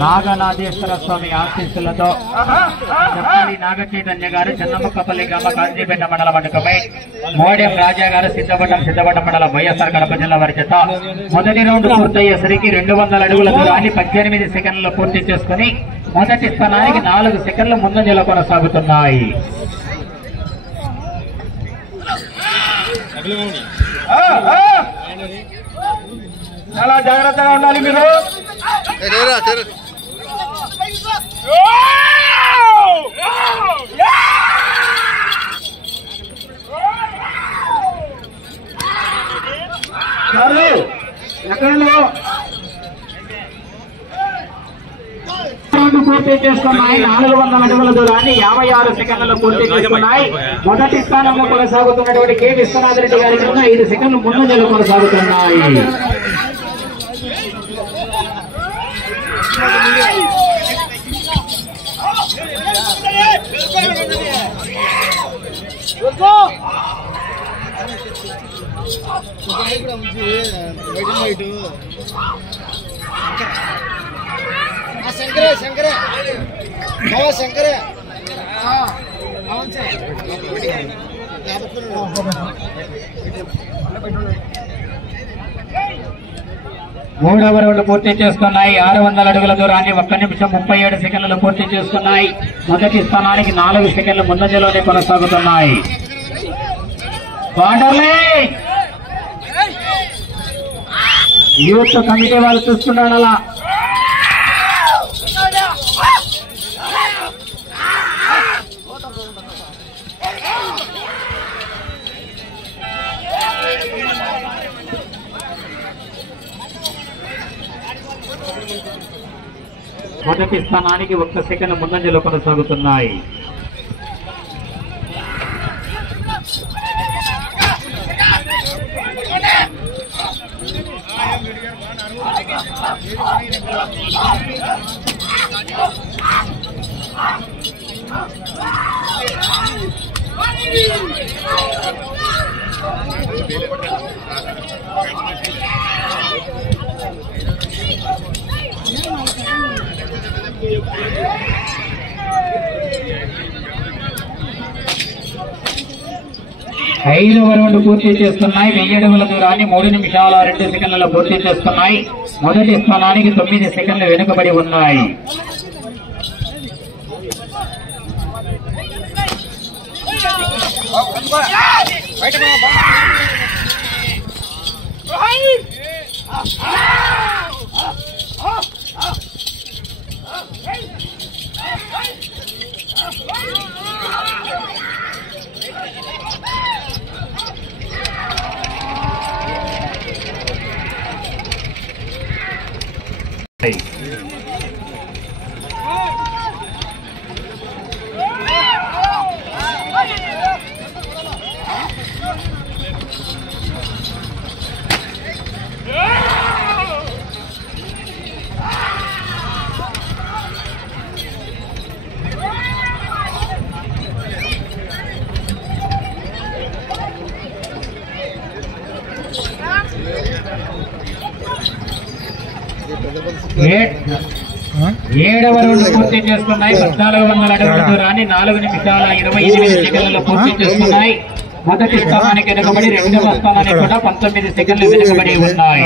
నాగనాథేశ్వర స్వామి ఆశీస్సులతో నాగ చైతన్య గారు చెన్నమ్మకపల్లి గ్రామ కాంజీపేట మండల మండపమై మోడెం రాజా గారు సిద్ధపట్నం మండలం వైఎస్ఆర్ కడప జిల్లా వారి చేత మొదటి రౌండ్ పూర్తయ్యేసరికి 200 అడుగుల దూరాన్ని 18 సెకండ్లు పూర్తి చేసుకుని మొదటి స్థానానికి 4 సెకండ్ల ముందంజలో కొనసాగుతున్నాయి. చాలా జాగ్రత్తగా ఉండాలి మీరు. పూర్తి చేసుకున్నాయి. 400 అడుగుల దూరాన్ని 56 సెకండ్లలో పూర్తి చేసుకున్నాయి. మొదటి స్థానంలో కొనసాగుతున్నటువంటి కె విశ్వనాథ్ రెడ్డి గారి కన్నా 5 సెకండ్లు ముందంజలో కొనసాగుతున్నాయి. శంకరే శంకరే శంకరే మూడవ రౌండ్ పూర్తి చేసుకున్నాయి. 600 అడుగుల దూరాన్ని 1 నిమిషం 37 సెకండ్లు పూర్తి చేసుకున్నాయి. మొదటి స్థానానికి 4 సెకండ్లు ముందంజలోనే కొనసాగుతున్నాయి. యూత్ కమిటీ వాళ్ళు చూస్తున్నాడు అలా. మొదటి స్థానానికి 1 సెకండ్ ముందంజలో కొనసాగుతున్నాయి. ఐదవ రౌండ్ పూర్తి చేస్తున్నాయి. 1000 అడుగుల దూరాన్ని 3 నిమిషాల 2 సెకండ్లలో పూర్తి చేస్తున్నాయి. మొదటి స్థానానికి 9 సెకండ్లు వెనుకబడి ఉన్నాయి. ఏడవ రౌండ్ పూర్తి చేసుకున్నాయి. 1400 అడుగుల దూరాన్ని 4 నిమిషాల 28 సెకండ్లలో పూర్తి చేసుకున్నాయి. మొదటి స్థానానికి వెనుకబడి, రెండవ స్థానానికి కూడా 19 సెకండ్లు వెనుకబడి ఉన్నాయి.